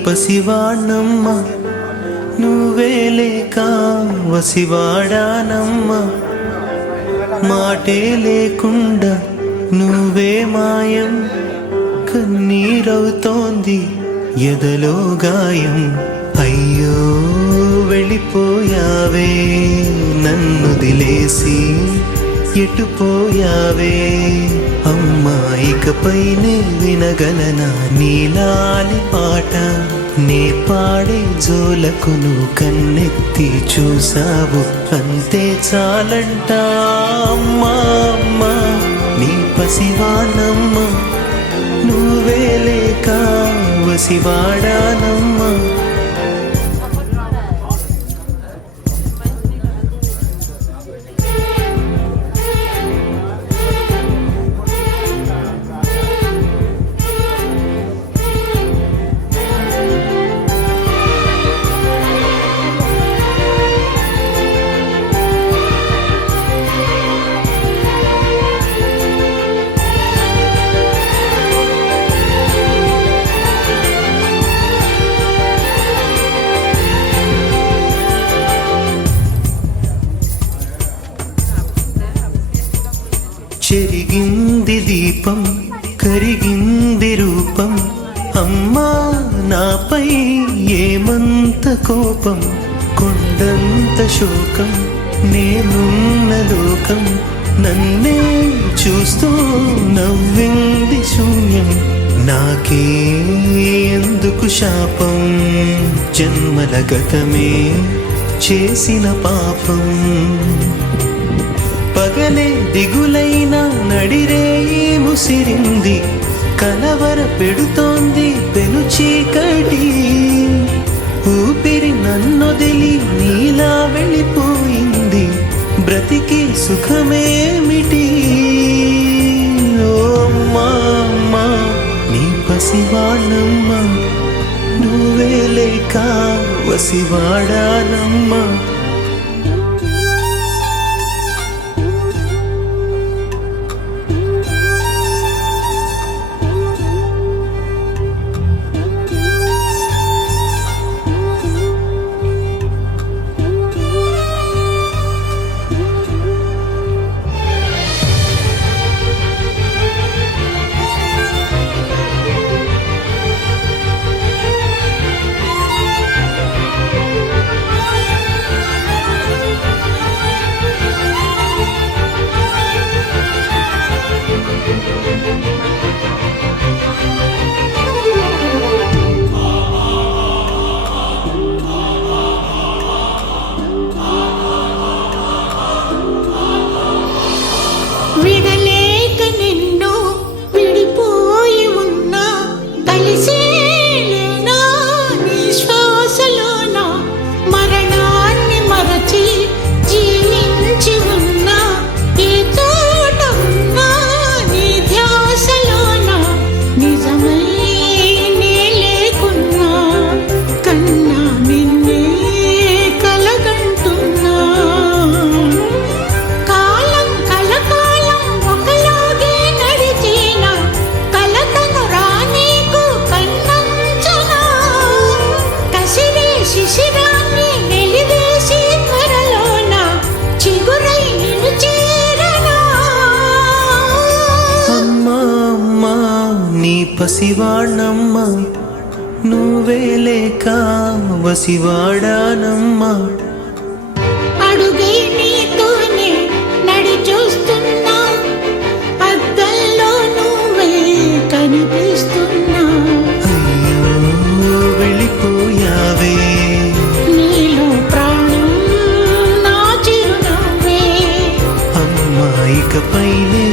పసివాణ్ణమ్మ నువ్వే లేక వసివాడానమ్మ మాటే లేకుండా నువ్వే మాయం కన్నీరవుతోంది ఎదలో గాయం అయ్యో వెళ్ళిపోయావే నన్ను దిలేసి ఎటుపోయావే అమ్మా ఇకపైనే వినగలనా నీలాలి పాట నే పాడే జోలకు నువ్వు కన్నెత్తి చూసావు అంతే చాలంట అమ్మా అమ్మా నీ పసివాణమ్మ నువ్వే లేక వసివాడానమ్మా చెరిగింది దీపం కరిగింది రూపం అమ్మా నాపై ఏమంత కోపం కొండంత శోకం నేనున్న లోకం నన్నే చూస్తూ నవ్వింది శూన్యం నాకే ఎందుకు శాపం జన్మల గతమే చేసిన పాపం పగలే దిగులైన నడిరేయి ముసిరింది కలవర పెడుతోంది పెను చీకటి ఊపిరి నన్నొదిలి నీలా వెళ్ళిపోయింది బ్రతికి సుఖమేమిటి ఓ అమ్మా అమ్మా నీ పసివాణమ్మ నువ్వే లేక వసివాడానమ్మా విడలేక నిన్ను విడిపోయి ఉన్నా కలిసేలేనా నీ శ్వాసలోన మరణాన్ని మరచి జీవించి ఉన్నా ఏ తోట ఉన్నా నీ ధ్యాసలోన నిజమై నే లేకున్నా కన్నా నిన్నే కలగంటున్నా శిశిరాన్ని వెలివేసి త్వరలోన చిగురై నిన్ను చేరనా అమ్మా అమ్మా నీ పసివాణమ్మ నువ్వే లేక వసివాడానమ్మా అడుగై నీతోనే నడి చూస్తున్నా అద్దంలో నువ్వే కనిపిస్తున్నా అయ్యో వెళ్ళిపోయావే నీలో ప్రాణం నా చిరునవ్వే అమ్మా ఇకపైనే